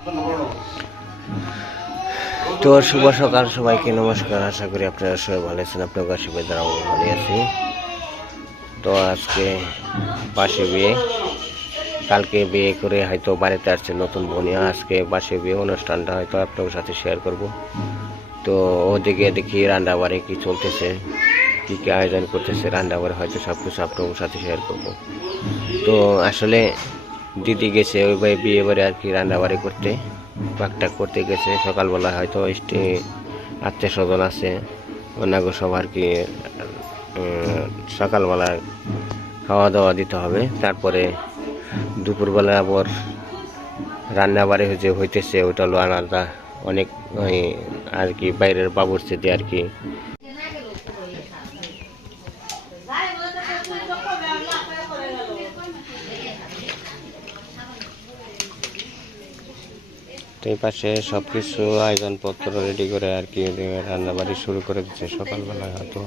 তো শুভ সকাল সবাইকে, নমস্কার। আশা করি আপনারা সবাই ভালো আছেন। আপনার সবাই দ্বারা ভালো আছি। তো আজকে বাসে বিয়ে, কালকে বিয়ে করে হয়তো বাড়িতে আসছে নতুন বোনিয়া। আজকে বাসে বিয়ে অনুষ্ঠানটা হয়তো আপনাদের সাথে শেয়ার করব। তো ওদিকে দেখি রান্নাবাড়ি কি চলতেছে, কি কি আয়োজন করতেছে রান্নাবাড়ি, হয়তো সব কিছু আপনাদের সাথে শেয়ার করব। তো আসলে দিদি গেছে ওই বিয়ে বাড়ি আর কি রান্নাবাড়ি করতে, পাকটাক করতে গেছে। সকালবেলা হয়তো আত্মীয় স্বজন আছে ওনাকে সব আর কি সকালবেলা খাওয়া দাওয়া দিতে হবে। তারপরে দুপুরবেলা আবার রান্নাবাড়ি হইতেছে, ওইটা হলো আলাদা অনেক আর কি বাইরের বাবুর্চিতে আর কি। এই পাশে সব কিছু আয়োজনপত্র রেডি করে আর কি রান্নাবাড়ি শুরু করে দিচ্ছে সকালবেলা। হয়তো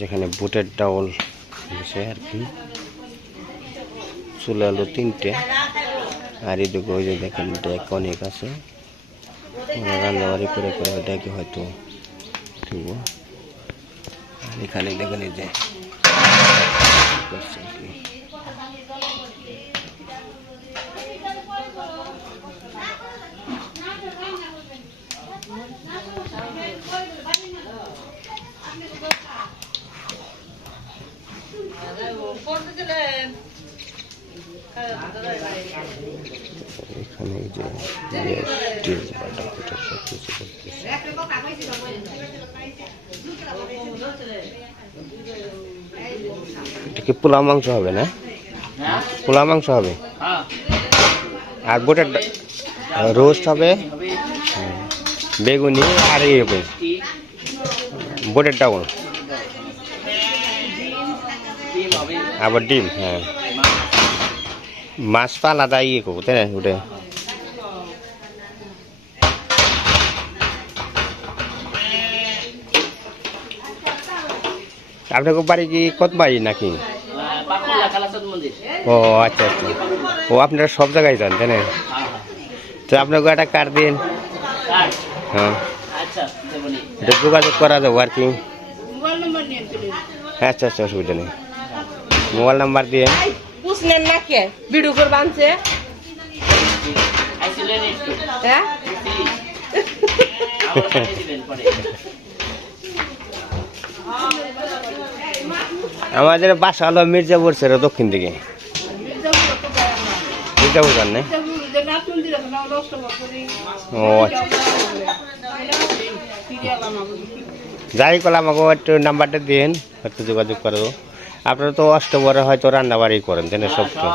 যেখানে বুটের ডাউল দিচ্ছে আর কি, চুলে হলো 3টে, আর এদিকে ওই যে দেখেন ডেক অনেক আছে, রান্নাবাড়ি করে করে ডেকে হয়তো ঠিক। আর এখানে দেখেন এই যে করছে আর কি। এখানে যে সব কিছু এটা কি পোলা মাংস হবে না? পোলা মাংস হবে আর গোটা রোস্ট হবে, বেগুনি আর এই হবে বোটের ডাউল, আবার ডিম। হ্যাঁ, মাছ পা আলাদা ইয়ে করবো তাই না? ওটা আপনাকে বাড়ি কি কত বাড়ি নাকি? ও আচ্ছা আচ্ছা, ও আপনারা সব জায়গায় যান তাই না? তো আপনাকে একটা কার্ড দিন। হ্যাঁ, এটা যোগাযোগ করা যাবো আর কি। আচ্ছা আচ্ছা, অসুবিধা নেই, মোবাইল নাম্বার দিয়ে ভিডিও করে বানছে। আমাদের বাসা হলো মির্জাপুর ছেড়ে দক্ষিণ দিকে। মির্জাপুর জান না? ও আচ্ছা, যাই করলে আমাকে একটু নাম্বারটা দিন, একটু যোগাযোগ করবো। আপনারা তো অষ্টবরে হয়তো রান্নাবাড়ি করেন তাই না? সব তো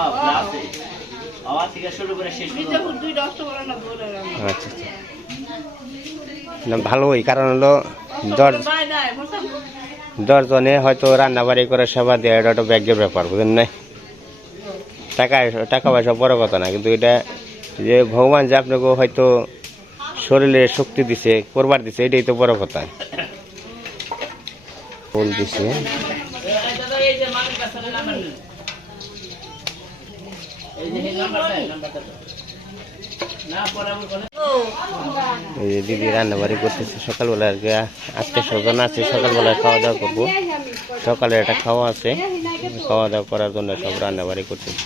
আচ্ছা আচ্ছা, না ভালোই, কারণ হলো 10 জনে হয়তো রান্নাবাড়ি করে সেবা দেওয়া, এটা একটা ব্যাগের ব্যাপার, বুঝলেন না? টাকা পয়সা বড় কথা না, কিন্তু এটা যে ভগবান যে আপনাকে হয়তো শরীরে শক্তি দিছে, করবার দিছে, এটাই তো বড় কথা। ফুল দিছে, এই যে দিদি রান্নাবাড়ি করতেছে সকালবেলা আর কি। আজকে স্বজন আছে, সকালবেলা খাওয়া দাওয়া করবো। সকালে একটা খাওয়া আছে, খাওয়া দাওয়া করার জন্য সব রান্নাবাড়ি করতেছে।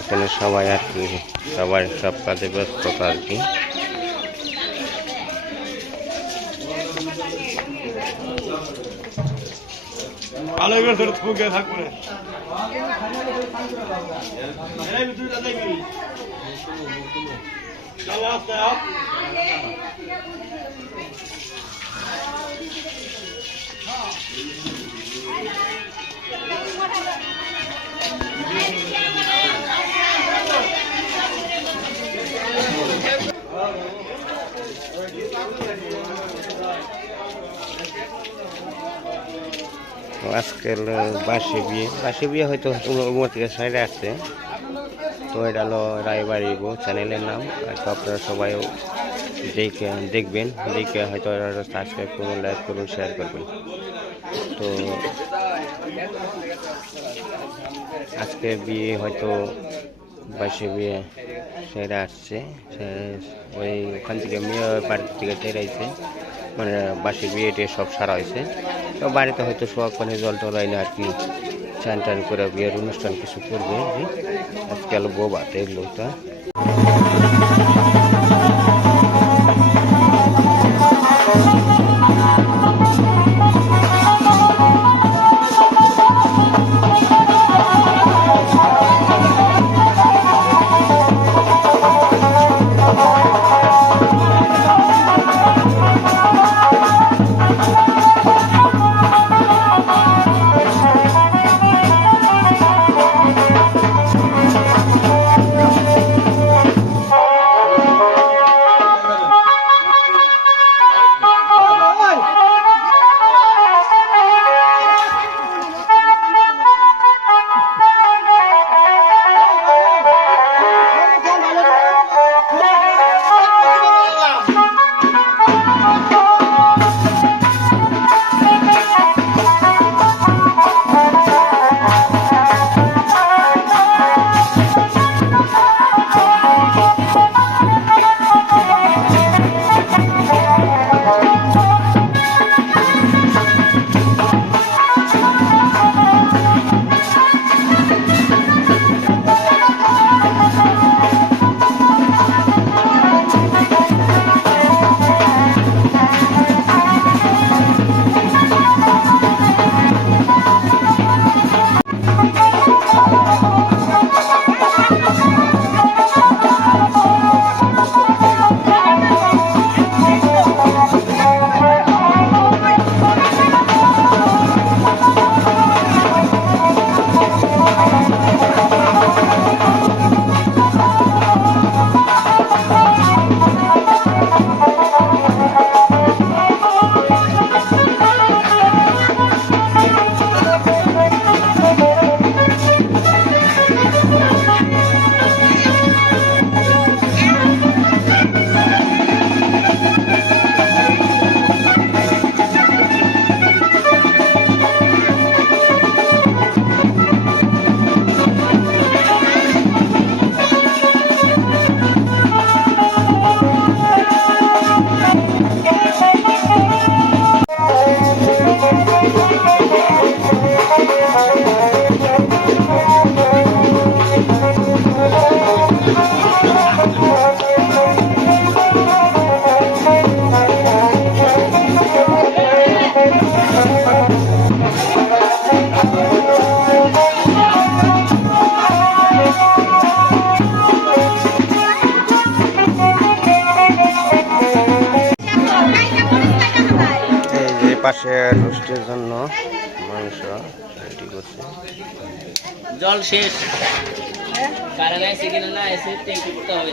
এখানে সবাই আর কি, সবাই সব কাজে ব্যস্ততা আর কি। ভালো করে ধরে থুকে থাকবে। এই দুইটা দেখি চলো আসতে আপ। আজকাল বাসে বিয়ে হয়তো থেকে সাইডে আসছে। তো এটা হলো রায়বাড়ি চ্যানেলের নাম। তো আপনারা সবাই দেখবেন, দেখে হয়তো সাবস্ক্রাইব করুন, লাইক করুন, শেয়ার করবেন। তো আজকে বিয়ে হয়তো বাসে বিয়ে সেরা আসছে, ওখান থেকে মেয়ে বাড়ি থেকে সেরাইছে, মানে বাসে বিয়ে টিয়ে সব সারা হয়েছে। তো বাড়িতে হয়তো সোয়াক্ষণে জল টল আইলে আর কি চান টান করে বিয়ের অনুষ্ঠান কিছু করবে। আজকাল বউ বাতে লোকটা পাশে রোস্টের জন্য মাংস রেডি করছে। জল শেষ, কারণ এসে কিনা না এসে ট্যাঙ্কি করতে হবে।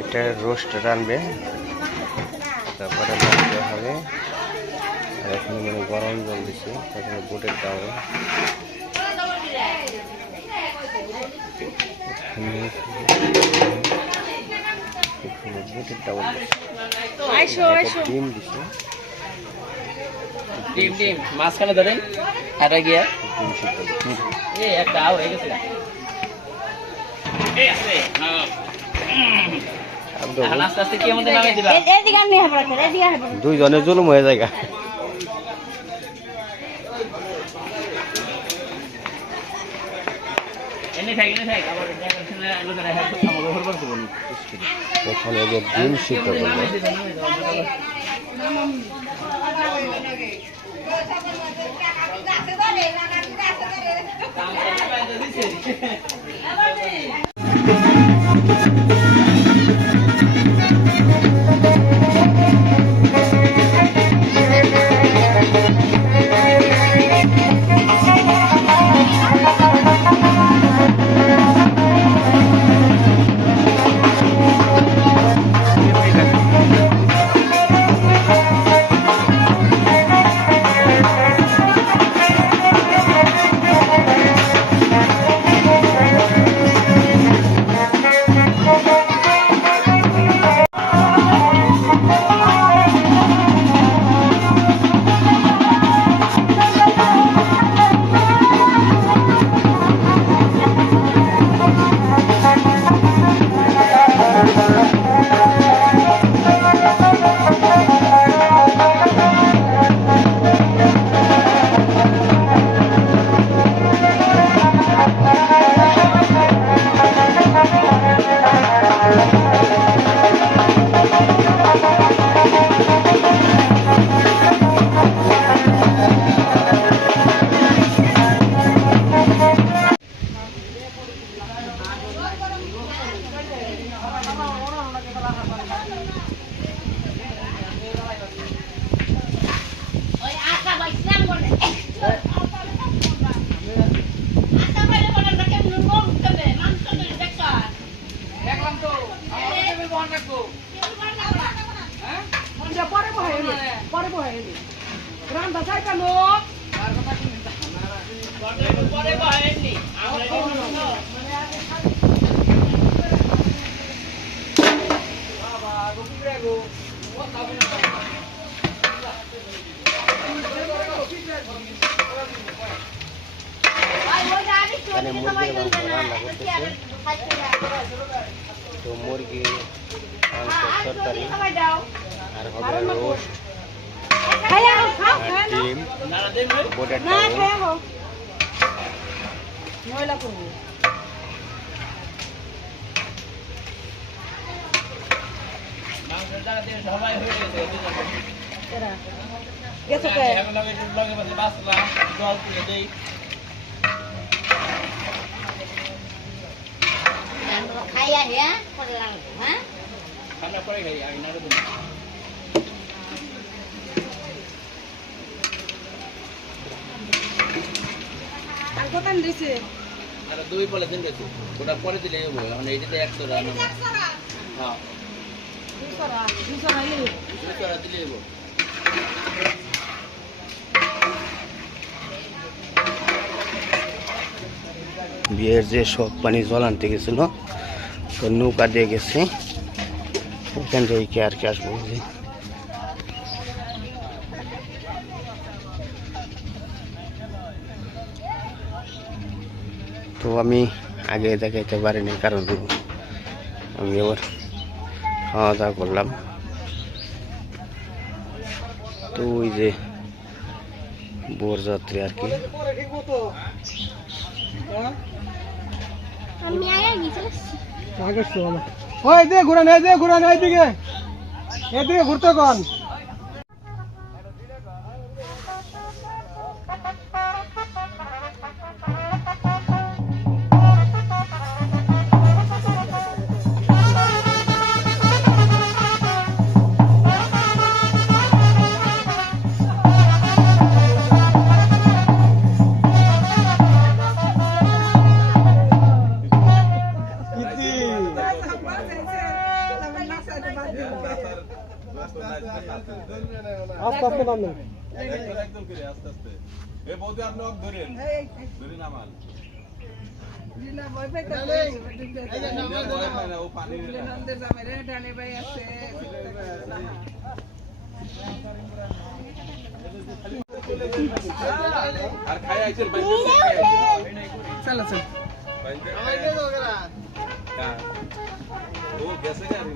এটা রোস্ট রানবে, তারপরে রাখতে হবে। আর এখানে মানে গরম জল দিচ্ছে, তারপরে বুটের ডাল, ডিম দিচ্ছে, ডিম মাঝখানে ধরেন হাঁটা গিয়া ডিম সিদ্ধ একটা হয়ে গেছে। আস্তে আস্তে কি আমাদের নামে দিবা, দুইজনের জুলুম হয়ে যায়। এখানে যে ডিম সিদ্ধ করবো, এখানে মুরগির মাংস রান্না করতেছে। তো মুরগি মাংস তরকারি আর হবে রোস্ট আর ডিম বোটের ডাল। Kaya ya, kurang, ha? কতন দিছে আর দুই বলে দিন দেখো ওটা পরে দিলে হবে এখন এইটাতে 100 টাকা না হ্যাঁ 200 টাকা 200 টাকা দিলে হবে বিয়ের যে সব পানি জল আনতে গেছিল তো নৌকা দিয়ে গেছে, ওখান থেকে আর কি আসবো। তো আমি আগে দেখাইতে পারিনি, কারণ আমি এবার খাওয়া দাওয়া করলাম। তো ওই যে বরযাত্রী আর কি আমি আগে গেছি ওই দে ঘুরান এইদিকে ঘুরতে কোন আস্তে আস্তে নামেন একদম করে আস্তে আস্তে এই বৌদি আপনি অক ধরেন ধরেন আমার লিনা ভয় পেতে এই যে নামাজ না ও পানি নন্দে যাবে রে ডানে ভাই আছে আর খাই আইছেন বাইরে চলো চল বাইরে হ্যাঁ ও গেছে গাড়ি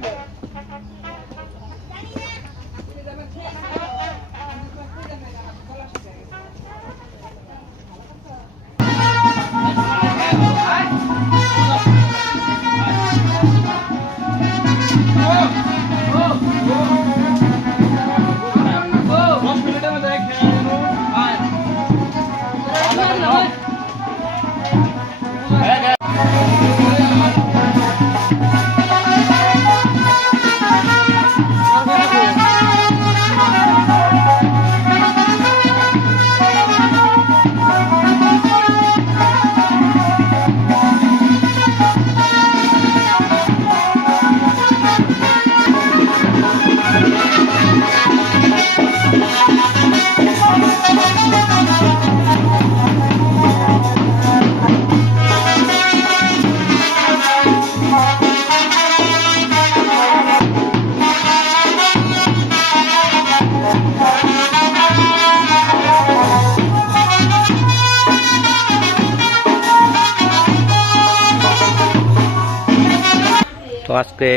তো আজকে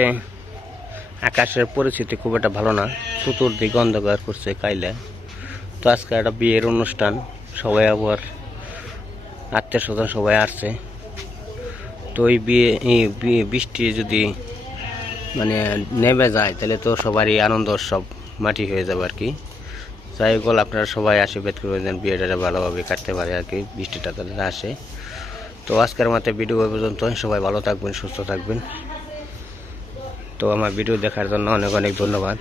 আকাশের পরিস্থিতি খুব একটা ভালো না, চতুর্দিকে অন্ধকার করছে কাইলে। তো আজকে একটা বিয়ের অনুষ্ঠান, সবাই আবার আত্মীয় স্বজন সবাই আসছে। তো এই বৃষ্টি যদি মানে নেমে যায় তাহলে তো সবারই আনন্দ সব মাটি হয়ে যাবে আর কি। যাই হোক, আপনারা সবাই আশীর্বাদ করবেন যেন বিয়েটা ভালোভাবে কাটতে পারে আর কি, বৃষ্টিটা তাহলে আসে। তো আজকের মতো ভিডিও পর্যন্ত, সবাই ভালো থাকবেন, সুস্থ থাকবেন। তো আমার ভিডিও দেখার জন্য অনেক অনেক ধন্যবাদ।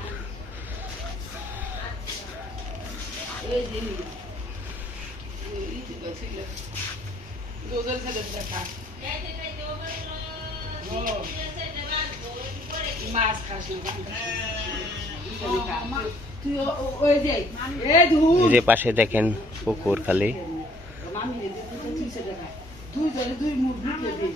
মাছ খাস না তুই ওই যে এ ধুর এই যে পাশে দেখেন পুকুর খালি। মামি দুই জনে দুই মুখ ঢুকে দে